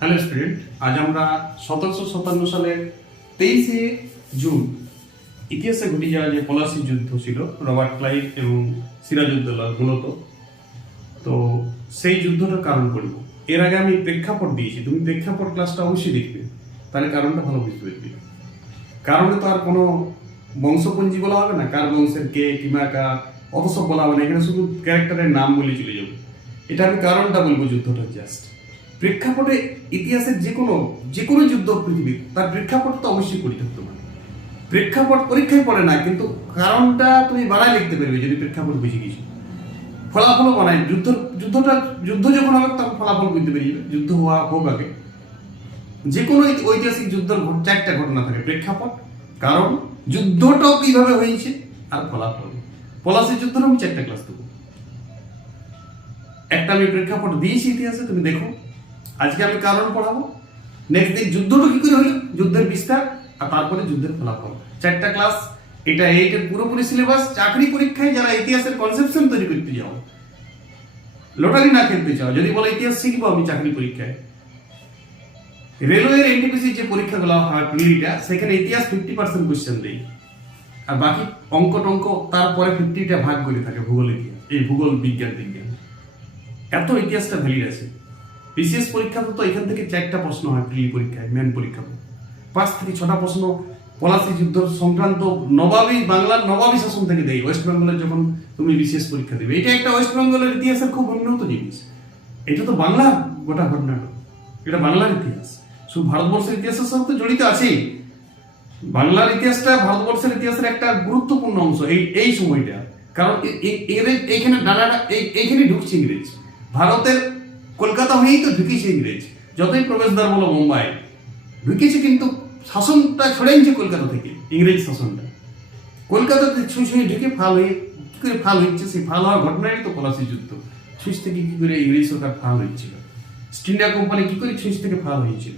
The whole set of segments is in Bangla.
হ্যালো স্টুডেন্ট, আজ আমরা 1757 সালের 23শে জুন ইতিহাসে ঘটে যাওয়া যে পলাশী যুদ্ধ ছিল রবার্ট ক্লাইভ এবং সিরাজউদ্দৌলা মূলত, তো সেই যুদ্ধটার কারণ পড়ব। এর আগে আমি প্রেক্ষাপট দিয়েছি, তুমি প্রেক্ষাপট ক্লাসটা অবশ্যই দেখবে, তাহলে কারণটা ভালো বুঝতে পারবে। কারণে তো আর কোনো বংশপঞ্জি বলা হবে না, কার বংশের কে কিংবা কার অত সব বলা হবে না, এখানে শুধু ক্যারেক্টারের নাম বলে চলে যাবে। এটা আমি কারণটা বলবো যুদ্ধটা জাস্ট। প্রেক্ষাপটে ইতিহাসের যে কোনো যুদ্ধ পৃথিবীর তার প্রেক্ষাপট তো অবশ্যই পড়ে থাকতে পারে। প্রেক্ষাপট পরীক্ষায় পড়ে না, কিন্তু কারণটা তুমি বানায় লিখতে পারবে যদি প্রেক্ষাপট বুঝে গেছো। ফলাফলও বানায়, যুদ্ধ যখন হবে তখন ফলাফল বুঝতে পেরে যাবে। যুদ্ধ হওয়া হোক আগে, যে কোনো ঐতিহাসিক যুদ্ধের চারটা ঘটনা থাকে: প্রেক্ষাপট, কারণ, যুদ্ধটাও কিভাবে হয়েছে, আর ফলাফল। পলাশীর যুদ্ধের আমি চারটা ক্লাস দেবো। একটা আমি প্রেক্ষাপট দিয়েছি ইতিহাসে, তুমি দেখো। আজকে আমি কারণ পড়াবো, নেক্সট দিন যুদ্ধটা কি করে হলো, যুদ্ধের বিস্তার, আর তারপরে যুদ্ধের ফলাফল। চারটা ক্লাস, এটা এইটের পুরোপুরি সিলেবাস। চাকরি পরীক্ষায় যারা ইতিহাসের কনসেপশন তৈরি করতে যাও, লটারি না খেলতে চাও, যদি বলো ইতিহাস শিখবো আমি চাকরি পরীক্ষায়, রেলওয়ের এনটিপিসি যে পরীক্ষাগুলো হয় প্রিলিটা, সেখানে ইতিহাস 50% কোশ্চেন দেয়, আর বাকি অঙ্ক টঙ্ক তারপরে 50টা ভাগ করে থাকে ভূগোল ইতিহাস, এই ভূগোল বিজ্ঞান। এত ইতিহাসটা ভ্যালিড আছে। বিসিএস পরীক্ষা তো এখান থেকে 4টা প্রশ্ন হয় প্রিলি পরীক্ষায়, মেন পরীক্ষা 5 থেকে 6টা প্রশ্ন পলাশী যুদ্ধ সংক্রান্ত বাংলার নবাবী শাসন থেকে দেয় ওয়েস্ট বেঙ্গলের যখন তুমি বিসিএস পরীক্ষা দেবে। এটা একটা ওয়েস্ট বেঙ্গলের ইতিহাসের খুব উন্নত জিনিস। এটা তো বাংলার গোটা ঘটনা, এটা বাংলার ইতিহাস, শুধু ভারতবর্ষের ইতিহাসের সাথে জড়িত আছেই। বাংলার ইতিহাসটা ভারতবর্ষের ইতিহাসের একটা গুরুত্বপূর্ণ অংশ এই সময়টা, কারণ এইখানে ডানাটা এইখানে ঢুকছে ইংরেজ। ভারতের কলকাতা হয়েই তো ঢুকেছে ইংরেজ, যতই প্রবেশদ্বার বলো মুম্বাই ঢুকেছে, কিন্তু শাসনটা ছড়াইছে কলকাতা থেকে। ইংরেজ শাসনটা কলকাতাতে ছুঁয়ে ঢুকে ফাল হয়ে কি করে ফাল হচ্ছে, সেই ফাল হওয়ার ঘটনাই তো পলাশী যুদ্ধ। সুইচ থেকে কি করে ইংরেজ সরকার ফাল হয়েছিল, ইস্ট ইন্ডিয়া কোম্পানি কি করে সুইচ থেকে ফাল হয়েছিল,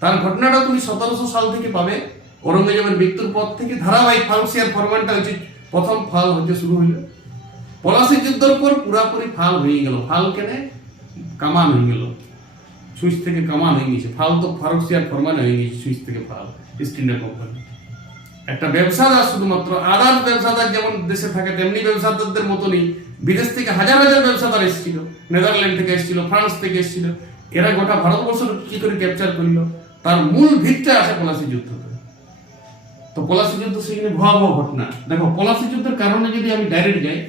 তার ঘটনাটা তুমি 1700 সাল থেকে পাবে। ঔরঙ্গজেবের মৃত্যুর পর থেকে ধারাবাহিক ফালসিয়ার ফরমানটা হচ্ছে প্রথম ফাল হতে শুরু হইল। পলাশী যুদ্ধের পর পুরাপুরি ফাল হয়ে গেল। ফাল কেনে কামান হয়ে গেল, সুইচ থেকে কামান হয়ে গেছে। ফাল তো ফারুকসিয়ার ফরমানে হয়ে গেছে, সুইচ থেকে ফাল ইস্ট ইন্ডিয়া কোম্পানি। একটা ব্যবসাদার, শুধুমাত্র আদার ব্যবসাদার যেমন দেশে থাকে তেমনি ব্যবসাদারদের মতনই বিদেশ থেকে হাজার হাজার ব্যবসাদার এসেছিল, নেদারল্যান্ড থেকে এসেছিল, ফ্রান্স থেকে এসেছিল। এরা গোটা ভারতবর্ষ কি করে ক্যাপচার করলো, তার মূল ভিতটা আছে পলাশী যুদ্ধ। তো পলাশী যুদ্ধ সেখানে ভয়াবহ ঘটনা। দেখো, পলাশী যুদ্ধের কারণে যদি আমি ডাইরেক্ট যাই,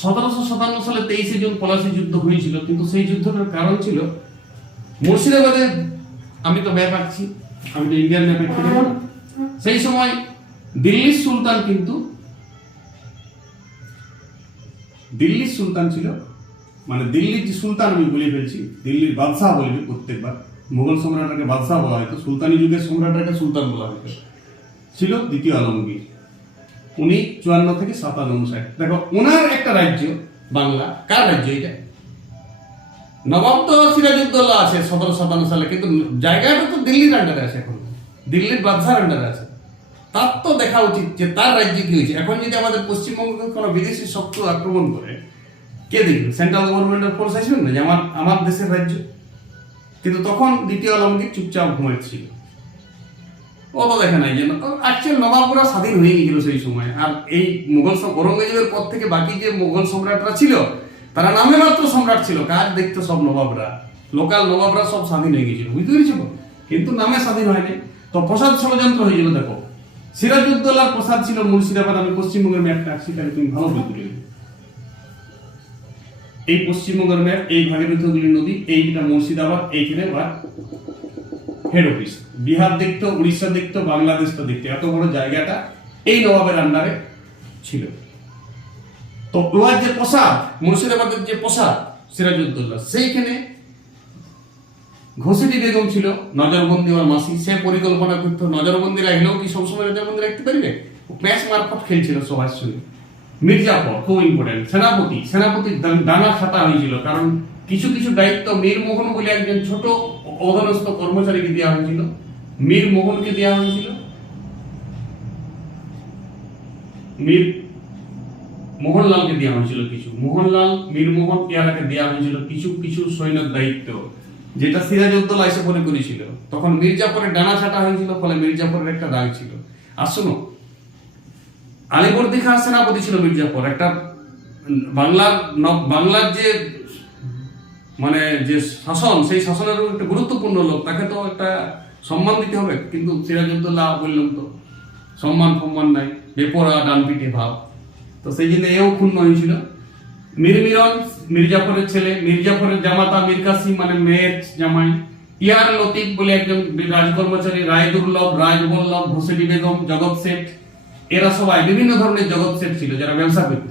1757 সালে 23শে জুন পলাশী যুদ্ধ হয়েছিল, কিন্তু সেই যুদ্ধটার কারণ ছিল মুর্শিদাবাদে, আমি তো ম্যাপ আঁকছি, আমি তো ইন্ডিয়ান ম্যাপ আঁকতে পারবো না। সেই সময় দিল্লির সুলতান ছিল, মানে দিল্লির যে সুলতান, আমি বলে ফেলছি, দিল্লির বাদশাহ বলবে প্রত্যেকবার। মুঘল সম্রাটকে বাদশাহ বলা হয়তো, সুলতানি যুগের সম্রাটকে সুলতান বলা হয়তো, ছিল দ্বিতীয় আলমগীর। উনি 54 থেকে 57। দেখো, ওনার একটা রাজ্য বাংলা, কার রাজ্য এটা? নবাব তো সিরাজউদ্দৌলা আছে 1757 সালে, কিন্তু জায়গাটা তো দিল্লির আন্ডারে আছে, এখন দিল্লির বাদশার আন্ডারে আছে। তার তো দেখা উচিত যে তার রাজ্যে কি হয়েছে। এখন যদি আমাদের পশ্চিমবঙ্গে কোনো বিদেশি শত্রু আক্রমণ করে, কে দেখবে? সেন্ট্রাল গভর্নমেন্টের ফোর্স আসবে না যে আমার দেশের রাজ্য। কিন্তু তখন দ্বিতীয় আলমগীর চুপচাপ ঘুমাচ্ছিল, ও তো দেখে নাই যে অ্যাকচুয়াল নবাবরা স্বাধীন হয়ে গেছিল সেই সময়। আর এই মুঘল ঔরঙ্গজেবের পর থেকে বাকি যে মুঘল সম্রাটরা ছিল, তারা নামে মাত্র সম্রাট ছিল, কাজ দেখতো সব নবাবরা, লোকাল নবাবরা সব স্বাধীন হয়ে গেছিল, বুঝতে পেরেছিল, কিন্তু নামে স্বাধীন হয়নি। তো প্রসাদ ষড়যন্ত্র হয়েছিল। দেখো, সিরাজউদ্দৌলার প্রসাদ ছিল মুর্শিদাবাদ। আমি পশ্চিমবঙ্গের ম্যাপটা আঁকছি, তাহলে তুমি ভালো বুঝতে পারবে। এই পশ্চিমবঙ্গের ম্যাপ, এই ভাগীরথী নদী, এইটা মুর্শিদাবাদ, এইখানে ওরা হেড অফিস। বিহার দেখতো, উড়িষ্যা দেখতো, বাংলাদেশটা দেখতো, এত বড় জায়গাটা এই নবাবের আন্ডারে ছিল। তো ওর যে প্রসাদ, মুর্শিদাবাদের যে প্রসাদ সিরাজউদ্দৌলা, সেইখানে ঘোষেটি বেগম ছিল নজরবন্দি ওর মাসি। সে পরিকল্পনা করতো, নজরবন্দি রাখলেও কি সবসময় নজরবন্দি রাখতে পারবে? ম্যাচ মারফত খেলছিল সবার সঙ্গে। মির্জাফর খুব ইম্পর্টেন্ট, সেনাপতির ডানা ছাতা হয়েছিল, কারণ কিছু কিছু দায়িত্ব মীর মোহন বলে একজন ছোট অধীনস্থ কর্মচারীকে দেওয়া হয়েছিল, মীর মোহনকে দেওয়া হয়েছিল, মীর মোহনলালকে দেওয়া হয়েছিল কিছু, মোহনলাল মীর মোহন পেয়ারাকে দেওয়া হয়েছিল কিছু কিছু সৈন্যের দায়িত্ব। যেটা সিরাজউদ্দৌলা এসে পরে করেছিল। তখন মির্জাফরের ডানা ছাটা হয়েছিল, ফলে মির্জাফরের একটা রাগ ছিল। আর শোনো, আলীবর্দী খান সেনাপতি ছিল মির্জাফর, একটা বাংলার যে মানে যে শাসন, সেই শাসনের একটা গুরুত্বপূর্ণ লোক, তাকে তো একটা সম্মান দিতে হবে। কিন্তু সিরাজউদ্দৌলা বললাম তো সম্মান নাই, বেপরা ডানপিটে ভাব। তো সেই জন্য এও ক্ষুণ্ণ হয়েছিল। মিরমিরন মির্জাফরের ছেলে, মির্জাফরের জামাতা মীর কাসিম মানে মেয়ের জামাই, ইয়ার লতিফ বলে একজন রাজকর্মচারী, রায় দুর্লভ, রাজবল্লভ, ঘোষেডি বেগম, জগৎ শেঠ, এরা সবাই বিভিন্ন ধরনের জগৎ শেঠ ছিল যারা ব্যবসা করত।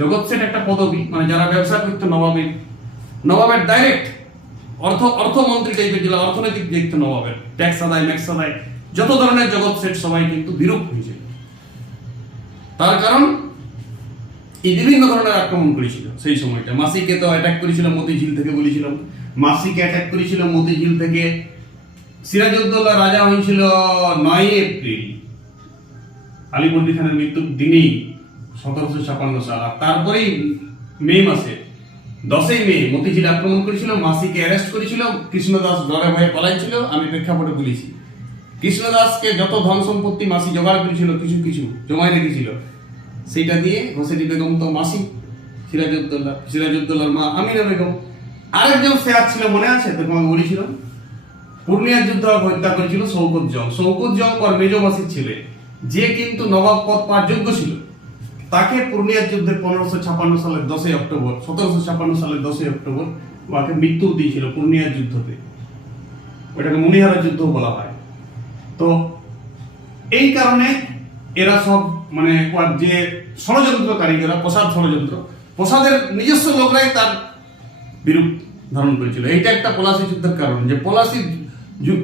জগৎ শেঠ একটা পদবি, মানে যারা ব্যবসা করতো নবাবের ডাইরেক্ট অর্থমন্ত্রী টাইপের, যেগুলো অর্থনৈতিক দেখতো নবাবের, ট্যাক্স আদায়, ম্যাক্স আদায়, যত ধরনের জগৎ শেঠ সবাই কিন্তু বিরূপ হয়েছিল। তার কারণ এই বিভিন্ন ধরনের আক্রমণ করেছিল সেই সময়টা। মাসিকে তো অ্যাটাক করেছিল মতিঝিল থেকে, বলেছিলাম মাসিকে অ্যাটাক করেছিল মতিঝিল থেকে। সিরাজউদ্দৌলা রাজা হয়েছিল 9 এপ্রিল, আলীবর্দী খানের মৃত্যুর দিনেই 1756 সাল। আর তারপরেই মে মাসে 10ই মে মতিঝিল আক্রমণ করেছিল, মাসিকে অ্যারেস্ট করেছিল। কৃষ্ণদাস ডরে ভয়ে পালাইছিল। আমি প্রেক্ষাপটে বলেছি, কৃষ্ণদাসকে যত ধন সম্পত্তি মাসি জোগাড় করেছিল, কিছু কিছু জমায় রেখেছিল, সেইটা দিয়ে ঘোষেডি বেগম তো মাসি, সিরাজউদ্দৌলার মা আমিনা বেগম, আরেকজন শেয়ার ছিল মনে আছে তো, তোমাকে বলেছিলাম পূর্ণিয়ার যুদ্ধ হত্যা করেছিল শৌকত জং। শৌকত জং ওর মেজবাসীর ছেলে, যে কিন্তু নবাব পদ পাওয়ার যোগ্য ছিল। তাকে পূর্ণিয়ার যুদ্ধে 1556 সালের 10ই অক্টোবর 1756 সালের 10ই অক্টোবর ওকে মৃত্যু দিয়েছিল পূর্ণিয়ার যুদ্ধতে। ওটাকে মণিহারা যুদ্ধ বলা হয়। তো এই কারণে এরা সব মানে যে ষড়যন্ত্রকারীরা, প্রসাদ ষড়যন্ত্র, প্রসাদের নিজস্ব লোকরাই তার বিরূপ ধারণ করেছিল। এইটা একটা পলাশী যুদ্ধের কারণ, যে পলাশী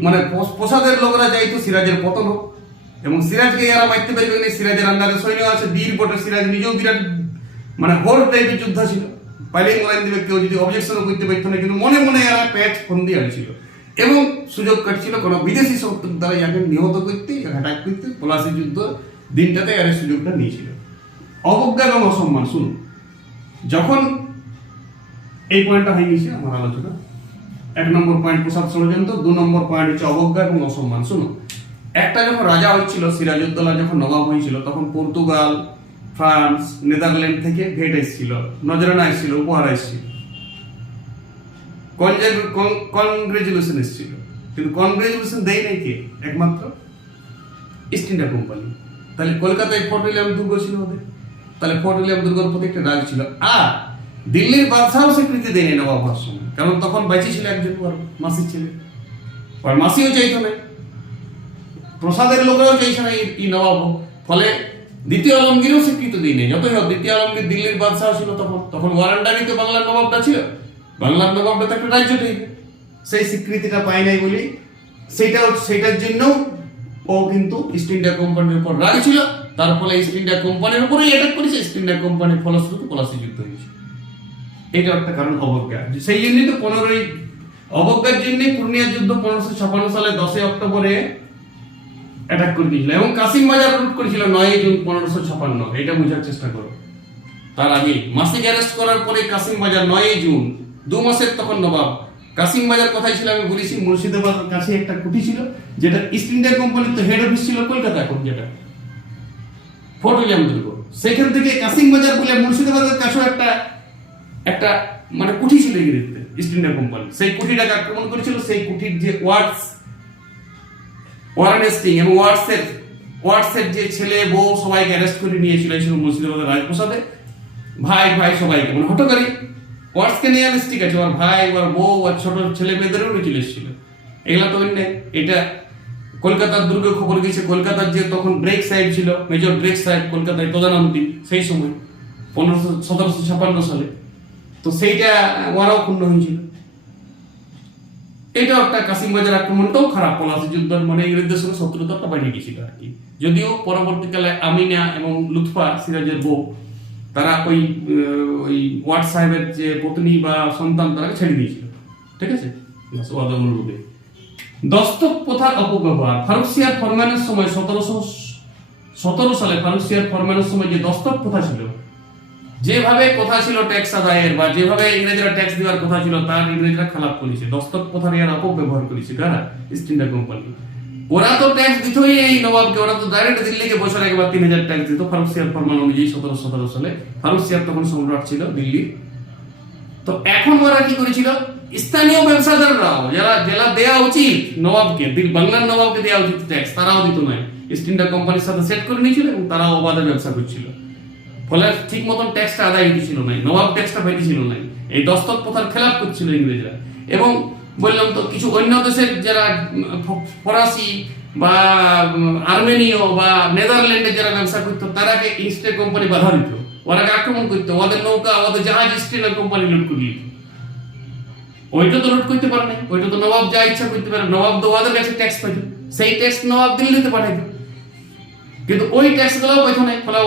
মানে প্রসাদের লোকরা চাইতো সিরাজের পতন হোক, এবং সিরাজকে এরা মারতে পারবে না। সিরাজের আন্ডারে সৈন্য আছে, বীর বটে, সিরাজ নিজেও বিরাট মানে হোর টাইপের যোদ্ধা ছিল, পাইলিং লাইন দিবে, কেউ যদি অবজেকশনও করতে পারত না, কিন্তু মনে মনে এরা প্যাচ ফন্দি আনছিল এবং সুযোগ কাটছিল কোনো বিদেশি শত্রুর দ্বারা ইয়াকে নিহত করতে, অ্যাটাক করতে। পলাশী যুদ্ধ দিনটাতে এর সুযোগটা নিয়েছিল। অবজ্ঞা এবং অসম্মান, শুনুন, যখন এই পয়েন্টটা হয়ে গেছে আমার আলোচনা, 1 নম্বর পয়েন্ট প্রসাদ ষড়যন্ত্র, 2 নম্বর পয়েন্ট হচ্ছে অবজ্ঞা এবং অসম্মান। শুনুন, একটা যখন রাজা হচ্ছিল, সিরাজউদ্দৌলা যখন নবাব হয়েছিল, তখন পর্তুগাল, ফ্রান্স, নেদারল্যান্ড থেকে ভেট এসেছিল, নজরানা এসেছিল, উপহার এসেছিল, কনগ্রেচুলেশন এসেছিল। কিন্তু কনগ্রেচুলেশন দেয় নাই কে? একমাত্র ইস্ট ইন্ডিয়া কোম্পানি। তাহলে কলকাতায় ফোর্ট উইলিয়াম দুর্গ ছিল ওদের, তাহলে ফোর্ট উইলিয়াম দুর্গের প্রতি একটা রাগ ছিল। আর দিল্লির বাদশাহও স্বীকৃতি দেয়নি নবাব হওয়ার সময়, কারণ তখন বেঁচে ছিল একজন মাসির ছেলে, আর মাসিও চাইতো না, প্রসাদের লোকেরাও চাইছে না এই নবাব হোক। ফলে দ্বিতীয় আলমগীরও স্বীকৃতি দিই নেই। যতই হোক, দ্বিতীয় আলমগীর দিল্লির বাদশাহ ছিল, তখন ওয়ারান্ডারি তো বাংলার নবাবটা ছিল, বাংলার নবাবটা তো একটা রাজ্য ঠিক, সেই স্বীকৃতিটা পাই নাই বলি সেইটার জন্য ও কিন্তু ইস্ট ইন্ডিয়া কোম্পানির উপর রাগ ছিল। তার ফলে ইস্ট ইন্ডিয়া কোম্পানির উপরেই অ্যাটাক করেছে, ইস্ট ইন্ডিয়া কোম্পানির ফলশ্রুতি পলাশী যুদ্ধ হয়েছে। এটা একটা কারণ অবজ্ঞা। সেই জন্যই তো অবজ্ঞার জন্যই পূর্ণিয়ার যুদ্ধ 1556 সালে 10ই অক্টোবরে অ্যাটাক করে দিয়েছিল, এবং কাসিম বাজার লুট করেছিল 9 জুন 1556। এটা বোঝার চেষ্টা করো। তার আগে মাসিক অ্যারেস্ট করার পরে কাসিম বাজার 9 জুন, 2 মাসের তখন নবাব। কাসিম বাজার কোথায় ছিল আমি বলেছি, মুর্শিদাবাদের কাছে একটা কুঠি ছিল, যেটা ইস্ট ইন্ডিয়া কোম্পানির তো হেড অফিস ছিল কলকাতা, এখন যেটা ফোর্ট উইলিয়াম দুর্গ। সেখান থেকে কাসিম বাজার বলে মুর্শিদাবাদের কাছেও একটা মানে কুঠি ছিল ইস্ট ইন্ডিয়া কোম্পানি। সেই কুঠিটাকে আক্রমণ করেছিল। সেই কুঠির যে ওয়ারেন হেস্টিং এবং ওয়াটসের যে ছেলে বউ সবাইকে অ্যারেস্ট করে নিয়েছিল মুর্শিদাবাদের রাজপ্রাসাদে, ভাই সবাইকে, মানে হটকারী। ওয়াটসকে নিয়ে আনিস, ঠিক আছে, ওর ভাই, ওর বউ, ওর ছোট ছেলে মেয়েদেরও নিয়ে চলে এসেছিল। এগুলা তো অন্যায়। এটা কলকাতার দুর্গে খবর গেছে। কলকাতার যে তখন ব্রেক সাহেব ছিল, মেজর ব্রেক সাহেব, কলকাতায় প্রধানমন্ত্রী সেই সময় 1756 সালে, তো সেইটা ওরাও ক্ষুণ্ণ হয়েছিল। এটাও একটা কাসিম বাজার আক্রমণটাও খারাপ, পলাশী যুদ্ধ মানে ইংরেজদের সঙ্গে শত্রুতাটা বাড়িয়ে গেছিল আর কি। যদিও পরবর্তীকালে আমিনা এবং লুৎফা সিরাজের বউ, তারা ওই ওয়াট সাহেবের যে পত্নী বা সন্তান তারা ছেড়ে দিয়েছিল, ঠিক আছে, অনুরূপে। দস্তক প্রথার অপব্যবহার। ফারুকসিয়ার ফরমানের সময় 1717 সালে ফারুকসিয়ার ফরমানের সময় যে দস্তক প্রথা ছিল, যেভাবে কথা ছিল ট্যাক্স আদায়ের বা যেভাবে ইংরেজরা ট্যাক্স দেওয়ার কথা ছিল তার ইংরেজরা খেলাপ করেছে, দস্তক প্রথার এর অপব্যবহার করেছে কারা? East India company. ওরা তো ট্যাক্স দিতই এই নবাবকে, ওরা তো ডাইরেক্ট দিল্লিকে বছরে একবার 3000 ট্যাক্স দিত ফারুক সিয়ার ফরমান অনুযায়ী 1717 সালে। ফারুক সিয়ার তখন সম্রাট ছিল দিল্লির। তো এখন ওরা কি করেছিল, স্থানীয় ব্যবসাদাররাও যারা জেলা দেওয়া উচিত নবাবকে, বাংলার নবাবকে দেওয়া উচিত ট্যাক্স, তারাও দিত না। ইস্ট ইন্ডিয়া কোম্পানির সাথে সেট করে নিয়েছিল এবং তারাও অবাধে ব্যবসা করছিল। ফলে ঠিক মতন ট্যাক্সটা আদায় হইতেছিল না, নবাব ট্যাক্সটা পাইতেছিল না। এই দস্তক প্রথার খেলাপ করছিল ইংরেজরা। এবং বললাম তো কিছু অন্য দেশের যারা ফরাসি বা আর্মেনীয় বা নেদারল্যান্ডে যারা ব্যবসা করতো তারাকে ইস্ট ইন্ডিয়া কোম্পানি বাধা দিত, ওরাকে আক্রমণ করতো, ওদের নৌকা ওদের জাহাজ ইস্ট ইন্ডিয়া কোম্পানি লুট করে নিত। ওইটা তো লুট করতে পারে না, ওইটা তো নবাব যা ইচ্ছা করতে পারে। নবাব তো ওদের কাছে ট্যাক্স পাইতো, সেই ট্যাক্স নবাব দিল্লিতে পাঠাইতো, কিন্তু ওই ট্যাক্স গুলো পাইতো না। ফলে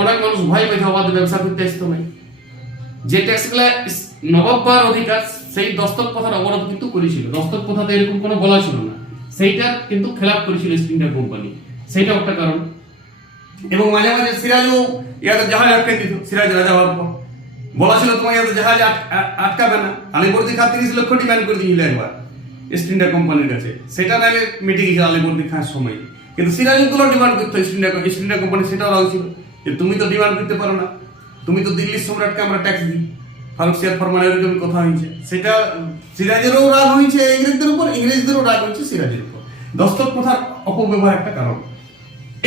অনেক মানুষ ভয় পাইতো, ওদের ব্যবসা করতে আসতো না। যে ট্যাক্স গুলা নবাব পাওয়ার অধিকার, সেই দস্তক প্রথার অবরোধ কিন্তু করেছিল। দস্তক প্রথাতে এরকম কোনো বলা ছিল না, সেইটা কিন্তু খেলাপ করেছিল ইস্ট ইন্ডিয়া কোম্পানি, সেইটা একটা কারণ। এবং মাঝে মাঝে সিরাজও ইয়াদের জাহাজ আটকে দিত। সিরাজ রাজা হওয়ার পর বলা ছিল তোমার ইয়াদের জাহাজ আটকাবে না। আলিবর্দী খাঁ 30 লক্ষ ডিমান্ড করে দিয়েছিল একবার ইস্ট ইন্ডিয়া কোম্পানির কাছে, সেটা নাহলে মিটে গেছিল আলিবর্দী খাঁর সময়। কিন্তু সিরাজউদ্দৌলা ডিমান্ড করতো ইস্ট ইন্ডিয়া কোম্পানি, সেটাও রাগ ছিল যে তুমি তো ডিমান্ড করতে পারো না, তুমি তো দিল্লির সম্রাটকে আমরা ট্যাক্স দিই। ফারুক সিয়ার ফরমানের এরকম কথা হয়েছে, সেটা সিরাজেরও রাগ হয়েছে ইংরেজদের উপর, ইংরেজদেরও রাগ হয়েছে সিরাজের উপর। দস্তক প্রথার অপব্যবহার একটা কারণ।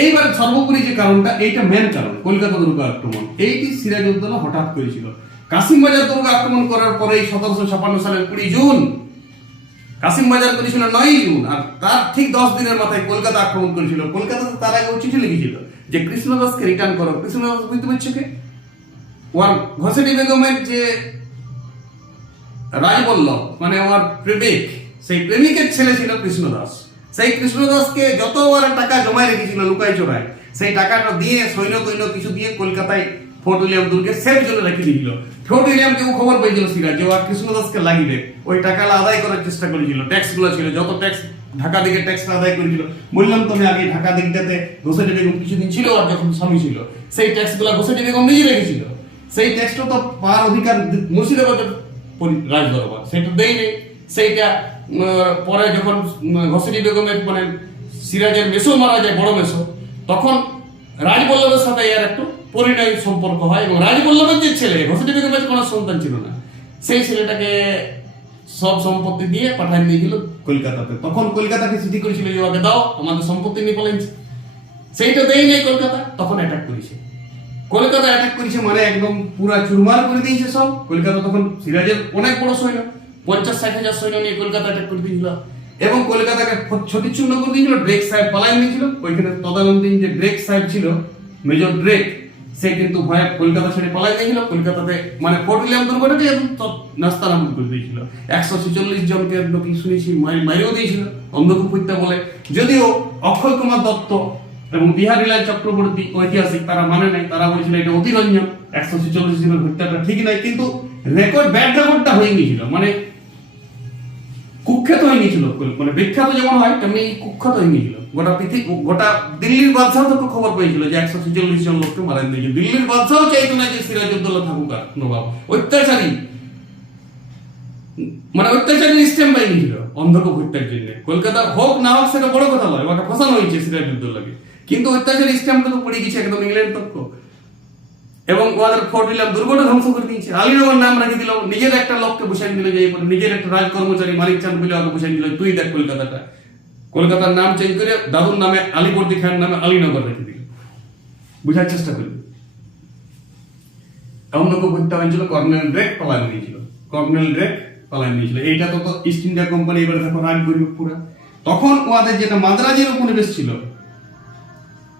এইবার সর্বোপরি যে কারণটা, এইটা মেন কারণ, কলকাতা দুর্গ আক্রমণ। এইটি সিরাজউদ্দৌলা হঠাৎ করেছিল। কাসিম বাজার দুর্গ আক্রমণ করার পরে 1756 সালের 20 জুন কাসিম বাজার করেছিল 9 জুন, আর তার ঠিক 10 দিনের মাথায় কলকাতা আক্রমণ করেছিল। কলকাতাতে তার আগে চিঠি লিখেছিল যে কৃষ্ণদাসকে রিটার্ন করো। কৃষ্ণদাস বুঝতে পারছো কে? ওর ঘোষেটি বেগমের যে রাজবল্লভ, মানে আমার প্রেমিক, সেই প্রেমিকের ছেলে ছিল কৃষ্ণদাস। সেই কৃষ্ণদাসকে যত ওরা টাকা জমায় রেখেছিল লুকাই চোরায়, সেই টাকাটা দিয়ে সৈন্য কিছু দিয়ে কলকাতায় ফোর্ট উইলিয়াম দুর্গে সেফ জোনে রেখে দিয়েছিল। ফোর্ট উইলিয়ামকে খবর পেয়েছিল সিরাজ যে ওর কৃষ্ণদাসকে লাগিবে, ওই টাকাটা আদায় করার চেষ্টা করেছিল। ট্যাক্স গুলো ছিল, যত ট্যাক্স ঢাকা দিকে ট্যাক্সটা আদায় করেছিল। বললাম তো আমি আগে ঢাকা দিকটাতে ঘোষেটি বেগম কিছুদিন ছিল, আর যখন স্বামী ছিল সেই ট্যাক্স গুলো ঘোষেটি বেগম নিজে রেখেছিল। সেই ট্যাক্সটা তো পাওয়ার অধিকার মুর্শিদাবাদের রাজদরবার, সেটা দেয়নি। সেইটা পরে যখন ঘোষেটি বেগমের মানে সিরাজের মেসো মারা যায়, বড় মেসো, তখন রাজবল্লভের সাথে এর একটু পরিণয় সম্পর্ক হয়। এবং রাজবল্লভের যে ছেলে, ঘোষেটি বেগমের কোনো সন্তান ছিল না, সেই ছেলেটাকে সব সম্পত্তি দিয়ে পাঠায় নিয়েছিল কলকাতাতে। তখন কলকাতাকে চিঠি করেছিল যে ওকে দাও, আমাদের সম্পত্তি নিয়ে পলাইছে। সেইটা দেয় নাই কলকাতা, তখন অ্যাটাক করেছে। কলকাতা অ্যাটাক করেছে মানে একদম পুরা চুরমার করে দিয়েছে সব। কলকাতা তখন সিরাজের অনেক বড় সৈন্য, 50-60 হাজার সৈন্য নিয়ে কলকাতা অ্যাটাক করে দিয়েছিল এবং কলকাতাকে ছটিচ্ছন্ন করে দিয়েছিল। ড্রেক সাহেব পালায় নিয়েছিল। ওইখানে তদানীন্তন যে ড্রেক সাহেব ছিল, মেজর ড্রেক, সে কিন্তু ভয়ে কলকাতা ছেড়ে পালায় গিয়েছিল। কলকাতাতে মানে ফোর্ট উইলিয়াম দুর্গটাকে নাস্তানাবুদ করে দিয়েছিল। 146 জনকে নাকি শুনেছি মারিও দিয়েছিল, অন্ধকূপ হত্যা বলে। যদিও অক্ষয় কুমার দত্ত এবং বিহারীলাল চক্রবর্তী ঐতিহাসিক, তারা মানে নাই, তারা বলেছিল এটা অতিরঞ্জন, 146 জনের হত্যাটা ঠিক নাই। কিন্তু রেকর্ড, ব্যাড রেকর্ডটা হয়ে গিয়েছিল, মানে কুখ্যাত হয়ে গিয়েছিল। মানে বিখ্যাত যেমন হয় তেমনি কুখ্যাত হয়ে গিয়েছিল। গোটা পৃথিবী, গোটা দিল্লির বাদশাহ তো খবর পেয়েছিল যে 146 জন লোককে মারা দিয়েছে। দিল্লির বাদশাহ চাইতো না যে সিরাজউদ্দৌলা থাকুক আর নবাব। অত্যাচারী, মানে অত্যাচারী স্ট্যাম্প পাই গিয়েছিল অন্ধকূপ হত্যার জন্য। কলকাতা হোক না হোক সেটা বড় কথা নয়, ওটা ফসানো হয়েছে সিরাজউদ্দৌলাকে, কিন্তু অত্যাচারী স্ট্যাম্পটা তো পড়ে গেছে একদম ইংল্যান্ড তক্ক। এবং ওদের ফোর্ট উইলিয়াম দুর্গটা ধ্বংস করে দিয়েছে। আলীনগর নাম রেখে দিল, নিজের একটা লোককে বসাই দিল, যে নিজের একটা রাজ কর্মচারী মালিক চাঁদ বলে ওকে বসাই দিল, তুই দেখ কলকাতাটা। কলকাতার নাম চেঞ্জ করে দাদুর নামে আলীবর্দী খান নামে আলীনগর রেখে দিল। বুঝার চেষ্টা করি। অন্ধকূপ হত্যা হয়েছিল, কর্নেল ড্রেক পালায় নিয়েছিল। কর্নেল ড্রেক পালায় নিয়েছিল। এইটা তো ইস্ট ইন্ডিয়া কোম্পানি এবার দেখো রাজ গরিব পুরা। তখন ওদের যেটা মাদ্রাজের উপনিবেশ ছিল,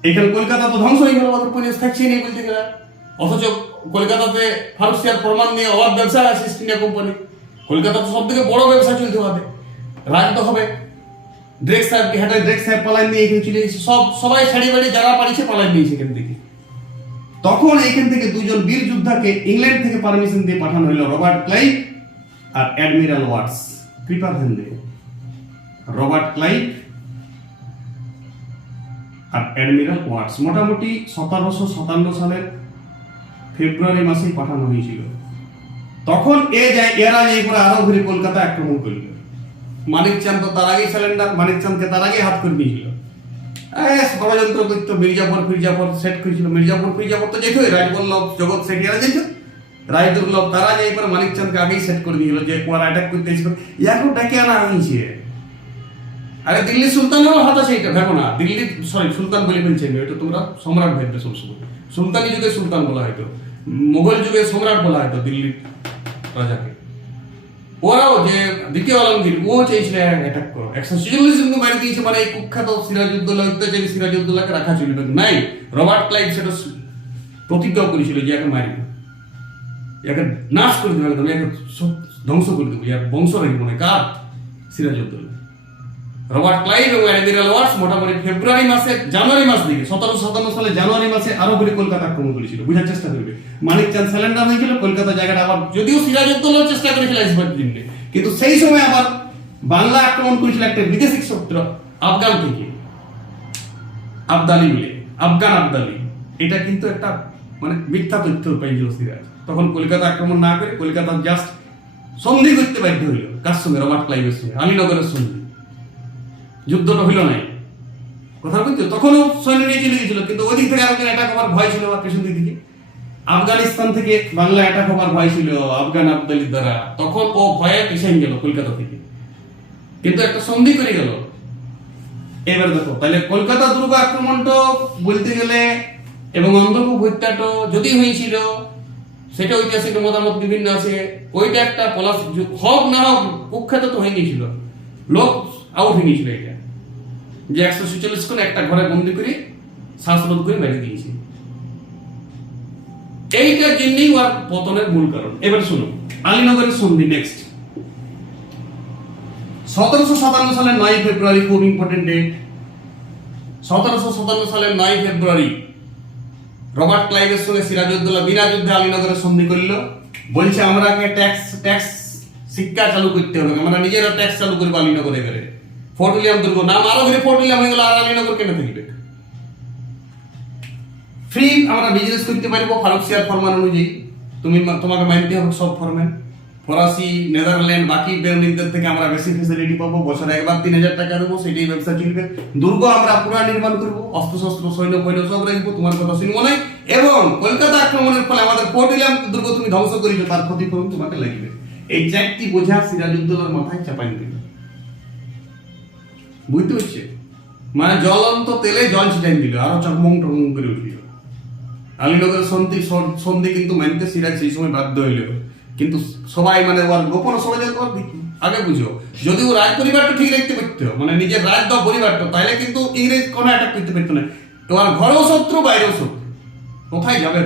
এখানে কলকাতা তো ধ্বংস হয়ে গেল, ওদের উপনিবেশ থাকছে নেই বলতে গেলে। অথচ কলকাতাতে ফারুক সিয়ার ফরমান নিয়ে অবাধ ব্যবসা আছে ইস্ট ইন্ডিয়া কোম্পানি। কলকাতা তো সব থেকে বড় ব্যবসা চলতে হবে, রাজ তো হবে। ড্রেক সাহেবকে হেঁটে ড্রেক সাহেব পালায় নিয়ে এখানে চলে এসেছে, সবাই ছাড়ি বাড়ি যারা পারিছে পালায় নিয়েছে এখান থেকে। তখন এখান থেকে দুজন বীর যোদ্ধাকে ইংল্যান্ড থেকে পারমিশন দিয়ে পাঠানো হলো, রবার্ট ক্লাইভ আর অ্যাডমিরাল ওয়াটস। কৃপা ধ্যান দেব, রবার্ট ক্লাইভ আর অ্যাডমিরাল ওয়াটস। মোটামুটি 1757 সালের ফেব্রুয়ারি মাসেই পাঠানো হয়েছিল। তখন এরা যাই করে আরো ঘুরে কলকাতা আক্রমণ করল। মানিকচাঁদ তো তার আগেই সিলিন্ডার, মানিকচাঁদকে তার আগেই হাত করে নিয়েছিল। ষড়যন্ত্র করতো, মির্জাপুর সেট করেছিল। মির্জাপুর তো যেত, রাজবল্লভ জগৎ সেঠিয়ারা যেত, রায়দুর্লভ তারা যাই করে মানিকচাঁদকে আগেই সেট করে দিয়েছিল যে ওরা অ্যাটাক করতে এসেছিল। ইয়াকেও ডেকে আনা হয়েছে। আরে দিল্লি সুলতানেরও হাত আছে, এটা ভেবো না। দিল্লি সুলতান বলে ফেলছে, এটা তোমরা সম্রাট ভাববে সবসময়। সুলতানি যুগে সুলতান বলা হয়তো, মুঘল যুগে সম্রাট বলা হয়তো দিল্লির রাজাকে। ওরাও যে দ্বিতীয় আলমগীর ও চেয়েছিল অ্যাটাক করো, 146 জনকে মেরে দিয়েছে। মানে এই কুখ্যাত সিরাজউদ্দৌলা, অত্যাচারী সিরাজউদ্দৌলাকে রাখা ছিল নাই। রবার্ট ক্লাইভ সেটা প্রতিজ্ঞা করেছিল যে একে মারি না, একে নাশ করে দেবো, একদম একে ধ্বংস করে দেবো, ইয়ার বংশ রাখবো না। কার? সিরাজউদ্দৌলা। রবার্ট ক্লাইভ এবং অ্যাডমিরাল ওয়াটস মোটামুটি জানুয়ারি মাস দিকে 1757 সালে জানুয়ারি মাসে আরো করে কলকাতা আক্রমণ করেছিল। বুঝার চেষ্টা করবে, মানিকচাঁদ সিলিন্ডার হয়েছিল, কলকাতা জায়গাটা আবার যদিও সিরাজউদ্দৌলা চেষ্টা করেছিল আসবার জন্য, কিন্তু সেই সময় আবার বাংলা আক্রমণ করেছিল একটা বিদেশি শত্রু আফগান থেকে, আবদালি বলে, আফগান আবদালি। এটা কিন্তু একটা মানে মিথ্যা তথ্য পাইছিল সিরাজ। তখন কলকাতা আক্রমণ না করে কলকাতা জাস্ট সন্ধি করতে বাধ্য হইল। কার সঙ্গে? রবার্ট ক্লাইভের সঙ্গে, আলীনগরের সন্ধি। যুদ্ধটা হইল নাই, কথা বলছো। তখনও সৈন্য নিয়ে চলে গেছিল, কিন্তু ওই দিক থেকে আরেকজন অ্যাটাক হওয়ার ভয় ছিল। আবার পেছন দিকে আফগানিস্তান থেকে বাংলা অ্যাটাক হওয়ার ভয় ছিল আফগান আবদালির দ্বারা। তখন ও ভয়ে পিছিয়ে গেল কলকাতা থেকে, কিন্তু একটা সন্ধি করে গেল। এবার দেখো তাহলে কলকাতা দুর্গ আক্রমণটা বলতে গেলে এবং অন্ধকূপ হত্যাটা যদি হয়েছিল, সেটা ঐতিহাসিক মতামত বিভিন্ন আছে। ওইটা একটা পলাশ হোক না হোক কুখ্যাত তো হয়ে গিয়েছিল, লোক আউট হয়ে গিয়েছিল। এটা যে 146 জন একটা ঘরে বন্দি করে শ্বাসরোধ করে মেরে দিয়েছে, এইটার জন্যই ওর পতনের মূল কারণ। এবার শুনো আলীনগরের সন্ধি। নেক্সট 1757 সালের 9 ফেব্রুয়ারি, খুব ইম্পর্টেন্ট ডেট। 1757 সালের 9 ফেব্রুয়ারি রবার্ট ক্লাইভের সঙ্গে সিরাজউদ্দৌলা বিনা যুদ্ধে আলীনগরের সন্ধি করল। বলছে আমরাকে ট্যাক্স শিক্ষা চালু করতে হবে, আমরা নিজেরা ট্যাক্স চালু করবো আলীনগরে। এবারে ফোর্ট উইলিয়াম দুর্গ নাম আরো ঘুরে ফোর্ট উইলিয়াম হয়ে গেল, আর আলীনগর কেন থাকবে? ফ্রি আমরা বিজনেস করতে পারবো ফারুকসিয়ার ফরমান অনুযায়ী। তোমাকে মানতে হবে সব ফরম্যান। ফরাসি, নেদারল্যান্ড, বাকি বেনিদের থেকে আমরা বেশি ফেসিলিটি পাবো। বছরে একবার 3000 টাকা দেবো, সেটাই ব্যবসা চলবে। দুর্গ আমরা পুরা নির্মাণ করবো, অস্ত্রশস্ত্র সৈন্য ফৈন্য সব রাখবো, তোমার কথা শুনবো না। এবং কলকাতা আক্রমণের ফলে আমাদের ফোর্ট উইলিয়াম দুর্গ তুমি ধ্বংস করেছো, তার ক্ষতিপূরণ তোমাকে লাগবে। এই 4টি বোঝা সিরাজউদ্দৌলার মাথায় চাপাই দিল। বুঝতে হচ্ছে? মানে জ্বলন্ত তেলে জল ছিটাই দিল, আরো চকমং টকমং করে উঠল। আলীনগরের সন্ধি কিন্তু মানতে সিরাজ সেই সময় বাধ্য হইল, কিন্তু সবাই মানে ওর গোপন সমাজের আগে বুঝো, যদি ও রাজ পরিবারটা ঠিক রাখতে পারত, মানে নিজের রাজ বা পরিবারটা, তাহলে কিন্তু ইংরেজ কোনো অ্যাটাক করতে পারতো না। তোমার ঘরেও শত্রু, বাইরেও শত্রু, কোথায় যাবে?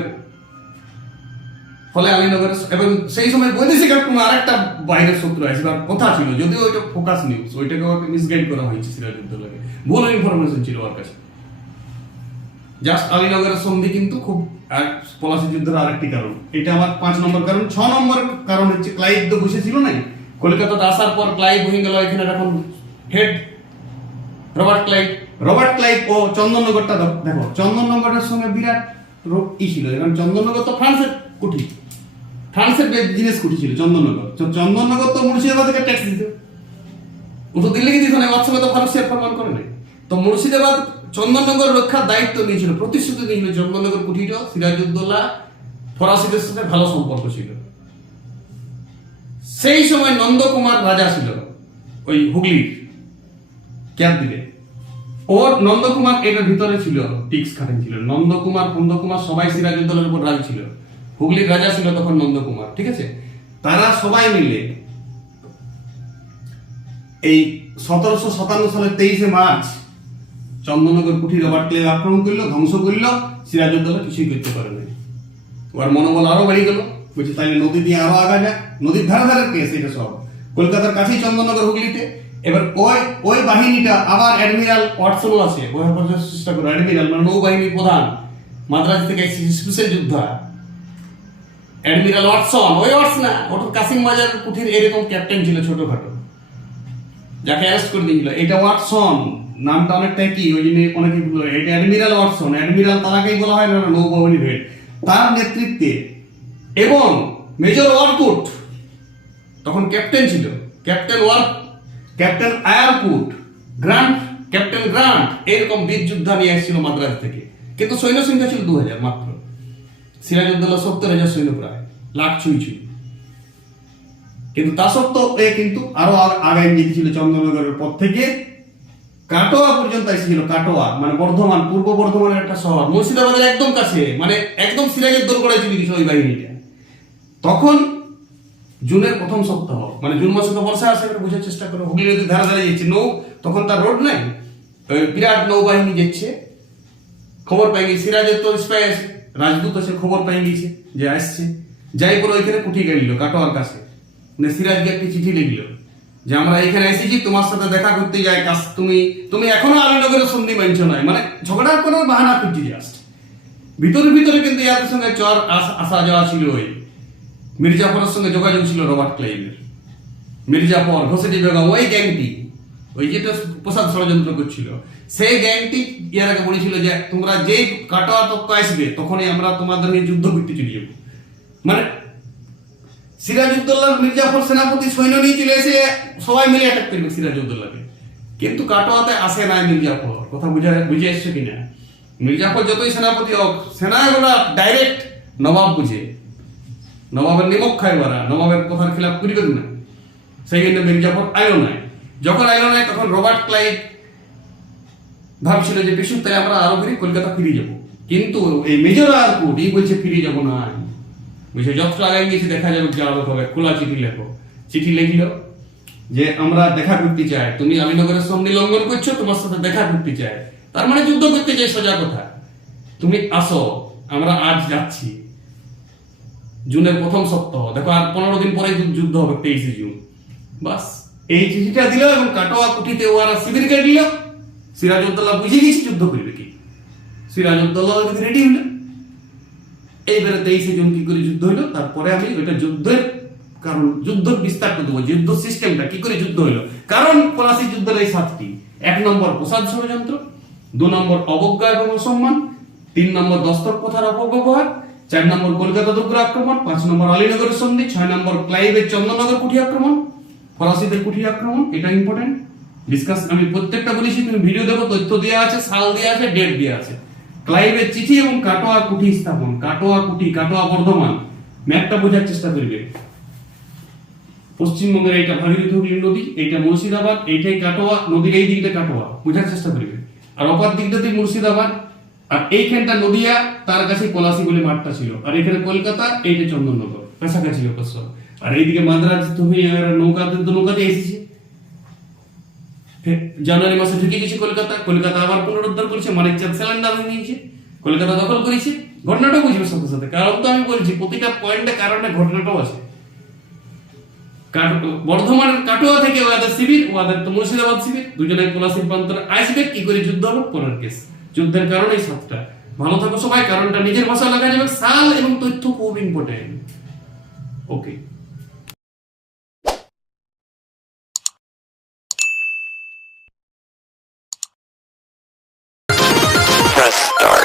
ফলে আলীনগরের এবং সেই সময় বৈদেশিক আক্রমণ আরেকটা বাইরের শত্রু আসবার কথা ছিল, যদিও ওইটা ফোকাস নিউজ, ওইটাকে মিসগাইড করা হয়েছে সিরাজউদ্দৌলাকে, ভুল ইনফরমেশন ছিল ওর কাছে। জাস্ট আলীনগরের সন্ধি কিন্তু খুব পলাশী যুদ্ধের আরেকটি কারণ। এটা আমার 5 নম্বর কারণ। 6 নম্বর কারণ হচ্ছে ক্লাইভ তো বসেছিল না কলকাতাতে আসার পর, ক্লাইভ হয়ে গেল এখানে এখন হেড রবার্ট ক্লাইভ ও চন্দননগরটা দেখো, চন্দননগরের সঙ্গে বিরাট ছিল। কারণ চন্দননগর তো ফ্রান্সের কুঠি, ফ্রান্সের বিজনেস কুঠি ছিল চন্দননগর। চন্দননগর তো মুর্শিদাবাদ থেকে ট্যাক্স দিত, ও তো দিল্লিকে দিত না, বাদশাহ তো ফারুক ফরমান করে নাই। তো মুর্শিদাবাদ চন্দননগর রক্ষার দায়িত্ব নিয়েছিল, প্রতিশ্রুতি নিয়েছিল। চন্দননগর কুঠিটা সিরাজউদ্দৌলা ফরাসিদের সাথে ভালো সম্পর্ক ছিল। সেই সময় নন্দকুমার রাজা ছিল ওই হুগলির ক্যাপ দিলে, ওর নন্দকুমার এটার ভিতরে ছিল, টিক্স খাটেন ছিল। নন্দকুমার কুন্দকুমার সবাই সিরাজউদ্দৌলার উপর রাজ ছিল। হুগলির রাজা ছিল তখন নন্দকুমার, ঠিক আছে? তারা সবাই মিলে এই 1757 সালের 23 মার্চ চন্দননগর কুঠি রবার্ট ক্লাইভ আক্রমণ করলো, ধ্বংস করলো। সিরাজউদ্দৌলা কিছুই করতে পারে না। ওর মনোবল আরো বেড়ে গেল, বলছে তাইলে নদী দিয়ে আরো আগা যায়। নদীর ধারে ধারে কেস, এটা সব কলকাতার কাছেই চন্দননগর, হুগলিতে। এবার ওই বাহিনীটা আবার অ্যাডমিরাল ওয়াটসনও আছে, বোঝার চেষ্টা করো। অ্যাডমিরাল মানে নৌবাহিনীর প্রধান, মাদ্রাজ থেকে স্পেশাল যোদ্ধা অ্যাডমিরাল ওয়াটসন। ওই ওয়াটস না, ওটা কাসিম বাজার কুঠির এরকম ক্যাপ্টেন ছিল ছোটখাটো, যাকে অ্যারেস্ট করে দিয়েছিল। এটা ওয়াটসন নামটা অনেকটা কি, ওই জন্য অনেকে এটা অ্যাডমিরাল ওয়াটসন। অ্যাডমিরাল তারাকেই বলা হয় না, নৌবাহিনীর হেড। তার নেতৃত্বে এবং মেজর ওয়ারকুট তখন ক্যাপ্টেন ছিল, ক্যাপ্টেন আয়ারকুট, ক্যাপ্টেন গ্রান্ট এরকম বীর যোদ্ধা নিয়ে এসেছিল মাদ্রাজ থেকে। কিন্তু সৈন্য সংখ্যা ছিল 2000 মাত্র। সিরাজউদ্দৌলা 70,000 সৈন্য, প্রায় লাখ ছুঁই। কিন্তু তা সত্ত্বেও কিন্তু আরো আগায় নিয়ে ছিল চন্দননগরের পর থেকে কাটোয়া পর্যন্ত এসেছিল। কাটোয়া মানে বর্ধমান, পূর্ব বর্ধমানের একটা শহর, মুর্শিদাবাদের একদম কাছে, মানে একদম সিরাজের দৌড় করাই চলে গেছিল ওই বাহিনীটা। তখন জুনের প্রথম সপ্তাহ, মানে জুন মাসে তো বর্ষা আসে, এটা বোঝার চেষ্টা করো। হুগলি নদীর ধারে ধারে যাচ্ছে তখন তার রোড নাই, বিরাট নৌবাহিনী যাচ্ছে। খবর পাই গেছে সিরাজের তো স্পাইস রাজদূত আছে, খবর পাই গেছে যে আসছে। যাই পরে ওইখানে কুঠি গাড়িল কাটোয়ার কাছে, সিরাজকে একটি চিঠি লিখলো যে আমরা এখানে এসেছি তোমার সাথে দেখা করতে যাই, তুমি এখনো আলীনগরের সন্ধি মানছো না, মানে ঝগড়া করার বাহানা করছি জাস্ট। ভিতরে কিন্তু ইয়াদের সঙ্গে চর আসা যাওয়া ছিল। ওই মির্জাফরের সঙ্গে যোগাযোগ ছিল রবার্ট ক্লাইভের। মির্জাফর, ঘোষেটি বেগম, ওই গ্যাংটি, ওই যেটা প্রসাদ ষড়যন্ত্র করছিল, সেই গ্যাংটি ইয়ার আগে বলেছিল যে তোমরা যেই কাটোয়া তক্ক আসবে তখনই আমরা তোমাদের নিয়ে যুদ্ধ করতে চলে যাবো। মানে সিরাজউদ্দৌলা মির্জাফর সেনাপতি সৈন্য নিয়ে চলে এসে সবাই মিলে অ্যাটাক করবে সিরাজউদ্দৌলাকে। কিন্তু কাটোয়াতে আসে নাই মির্জাফর। কথা বুঝে এসছে কিনা? মির্জাফর যতই সেনাপতি হোক, সেনাগুলা ডাইরেক্ট নবাব বুঝে, নবাবের নিমক খায় ওরা, নবাবের কথার খিলাফ করবে না। সেই জন্য মির্জাফর আইলো নাই। যখন আইলো নাই তখন রবার্ট ক্লাইভ ভাবছিল যে বেশুর তাই আমরা আরো ফিরে কলকাতা ফিরে যাব। কিন্তু এই মেজর ওয়ারকুট এই বলছে ফিরে যাব না, বুঝে যতটা আগে গিয়েছে দেখা যাবে যাওয়া হবে। খোলা চিঠি লেখো। চিঠি লিখলো যে আমরা দেখা করতে চাই, তুমি আলীনগরের সন্ধি লঙ্ঘন করছো, তোমার সাথে দেখা করতে চাই। তার মানে যুদ্ধ করতে চাই, সোজা কথা। তুমি আসো, আমরা আজ যাচ্ছি। জুনের প্রথম সপ্তাহ, দেখো আর 15 দিন পরে যুদ্ধ হবে, 23 জুন। বাস এই চিঠিটা দিল এবং কাটোয়া কুঠিতে ওরা শিবির কাটল। সিরাজউদ্দৌলা বুঝে গেছে যুদ্ধ করবে কি, সিরাজউদ্দৌলা রেডি হলো। এইবারে 23 জুন কি করে যুদ্ধ হইলো, তারপরে আমি ওইটা যুদ্ধের কারণ, যুদ্ধ বিস্তারটা দেবো, যুদ্ধ সিস্টেমটা কি করে যুদ্ধ হইলো। কারণ পলাশি যুদ্ধের এই 7টি: 1 নম্বর প্রসাদ ষড়যন্ত্র, 2 নম্বর অবজ্ঞা এবং অসম্মান, 3 নম্বর দস্তক প্রথার অপব্যবহার, 4 নম্বর কলকাতা দুর্গ আক্রমণ, 5 নম্বর আলীনগরের সন্ধি, 6 নম্বর ক্লাইভের চন্দননগর কুঠি আক্রমণ, ফরাসিদের কুঠি আক্রমণ। এটা ইম্পর্টেন্ট ডিসকাস। আমি প্রত্যেকটা বলেছি, তুমি ভিডিও দেখো, তথ্য দেওয়া আছে, সাল দেওয়া আছে, ডেট দেওয়া আছে। ক্লাইভের চিঠি এবং কাটোয়া কুঠি স্থাপন, কাটোয়া কুঠি, কাটোয়া বর্ধমান, ম্যাপটা বোঝার চেষ্টা করবে। পশ্চিমবঙ্গের এইটা ভাগীরথী হুগলি নদী, এইটা মুর্শিদাবাদ, এইটাই কাটোয়া, নদীর এই দিকটা কাটোয়া, বোঝার চেষ্টা করবে। আর অপর দিকটাতে মুর্শিদাবাদ, আর এইখানটা নদিয়া, তার কাছে পলাশি বলে মাঠটা ছিল। আর এখানে কলকাতা, এইটা চন্দননগর, কাছাকাছি অবশ্য। আর এইদিকে মাদ্রাজ তুমি নৌকাতে এসেছে। জানুয়ারি মাসে ঢুকে গেছে কলকাতা আবার পুনরুদ্ধার করেছে, মানিকচাঁদ সিলিন্ডার নিয়েছে, কলকাতা দখল করেছে। ঘটনাটা বুঝবে সাথে সাথে, কারণ তো আমি বলছি প্রতিটা পয়েন্টে কারণে ঘটনাটাও আছে। বর্ধমানের কাটোয়া থেকে ওদের শিবির, ওদের তো মুর্শিদাবাদ শিবির, দুজনে পলাশির প্রান্তরে আসবে। কি করে যুদ্ধ হলো, পরের কেস। যুদ্ধের কারণে এই 7টা। ভালো থাকো সবাই, কারণটা নিজের ভাষা লাগা যাবে, সাল এবং তথ্য খুব ইম্পর্টেন্ট। ওকে। Press start.